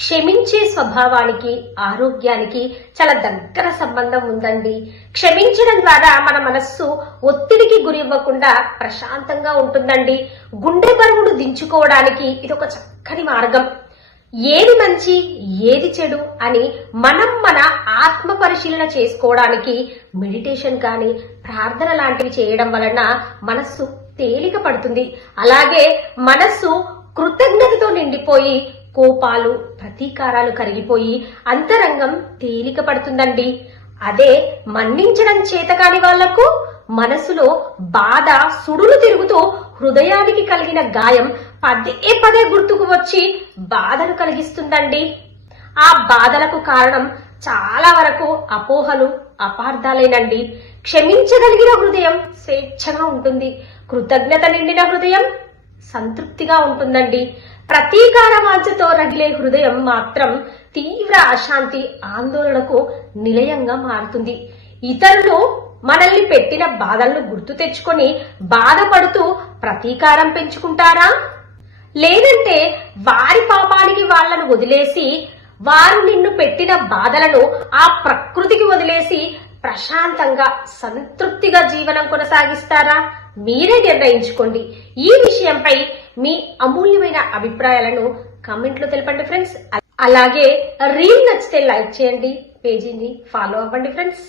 క్షమించే స్వభావానికి ఆరోగ్యానికి చాలా దగ్గర సంబంధం ఉందండి. క్షమించడం ద్వారా మన మనస్సు ఒత్తిడికి గురివ్వకుండా ప్రశాంతంగా ఉంటుందండి. గుండె బరువును దించుకోవడానికి ఇది ఒక చక్కని మార్గం. ఏది మంచి ఏది చెడు అని మనం మన ఆత్మ పరిశీలన చేసుకోవడానికి మెడిటేషన్ కానీ ప్రార్థన లాంటివి చేయడం వలన మనస్సు తేలిక పడుతుంది. అలాగే మనస్సు కృతజ్ఞతతో నిండిపోయి కోపాలు ప్రతీకారాలు కరిగిపోయి అంతరంగం తేలిక పడుతుందండి. అదే మన్నించడం చేతకాని వాళ్లకు మనసులో బాధ సుడులు తిరుగుతూ హృదయానికి కలిగిన గాయం పదే పదే గుర్తుకు వచ్చి బాధను కలిగిస్తుందండి. ఆ బాధలకు కారణం చాలా వరకు అపోహలు అపార్థాలేనండి. క్షమించగలిగిన హృదయం స్వేచ్ఛగా ఉంటుంది. కృతజ్ఞత నిండిన హృదయం సంతృప్తిగా ఉంటుందండి. ప్రతీకార వాంఛతో రగిలే హృదయం మాత్రం తీవ్ర అశాంతి ఆందోళనకు నిలయంగా మారుతుంది. ఇతరులు మనల్ని పెట్టిన బాధలను గుర్తు తెచ్చుకొని బాధపడుతూ ప్రతీకారం పెంచుకుంటారా? లేదంటే వారి పాపానికి వాళ్లను వదిలేసి వారు నిన్ను పెట్టిన బాధలను ఆ ప్రకృతికి వదిలేసి ప్రశాంతంగా సంతృప్తిగా జీవనం కొనసాగిస్తారా? మీరే నిర్ణయించుకోండి. ఈ విషయంపై మీ అమూల్యమైన అభిప్రాయాలను కామెంట్లో తెలపండి ఫ్రెండ్స్. అలాగే రీల్ నచ్చితే లైక్ చేయండి, పేజీని ఫాలో అవ్వండి ఫ్రెండ్స్.